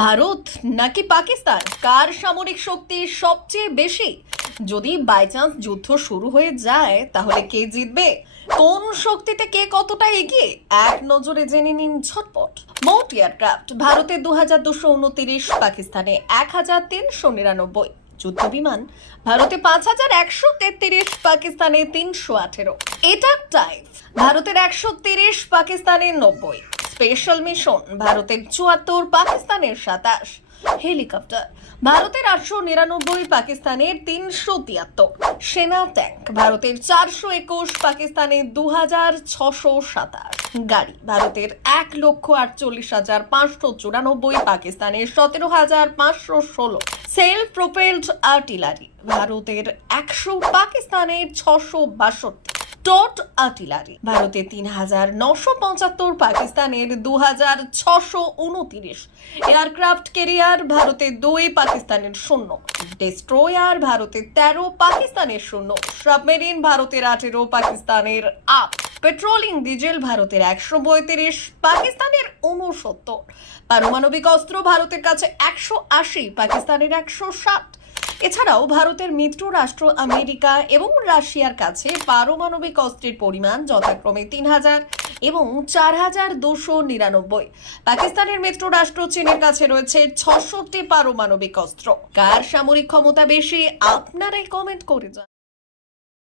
ভারত নাকি পাকিস্তান, কার সামরিক শক্তি সবচেয়ে বেশি? যদি বাই চান্স যুদ্ধ শুরু হয়ে যায় তাহলে কে জিতবে? কোন শক্তিতে কে কতটা এগিয়ে? এক নজরে জেনে নিন ঝটপট। মোট এয়ারক্রাফট ভারতে 2229, পাকিস্তানে 1399। যুদ্ধ বিমান ভারতে 5133, পাকিস্তানে 318। এটা টাইপ ভারতের 130, পাকিস্তানে 90। স্পেশাল মিশন ভারতের 74, পাকিস্তানের 27। হেলিকপ্টার ভারতের 899, পাকিস্তানের 373। সেনা ট্যাঙ্ক ভারতের 421, পাকিস্তানের 2627। গাড়ি ভারতের 1,48,594, পাকিস্তানের 17,516। সেলফ প্রোপেলড আর্টিলারি ভারতের 100, পাকিস্তানের 662। টট আর্টিলারি ভারতে 3,975, পাকিস্তানের 2,629। এয়ারক্রাফট ক্যারিয়ার ভারতে 2, পাকিস্তানের 0। ডেস্ট্রয়ার ভারতে 13, পাকিস্তানের 0। সাবমেরিন ভারতের 18, পাকিস্তানের 8। পেট্রোলিং ডিজেল ভারতের 132, পাকিস্তানের 69। পারমাণবিক অস্ত্র ভারতের কাছে 180, পাকিস্তানের 160। এছাড়াও ভারতের মিত্র রাষ্ট্র আমেরিকা এবং রাশিয়ার কাছে পারমাণবিক অস্ত্রের পরিমাণ যথাক্রমে 3000 এবং 4299। পাকিস্তানের মিত্র রাষ্ট্র চীনের কাছে রয়েছে 66টি পারমাণবিক অস্ত্র। কার সামরিক ক্ষমতা বেশি? আপনারাই কমেন্ট করে যান।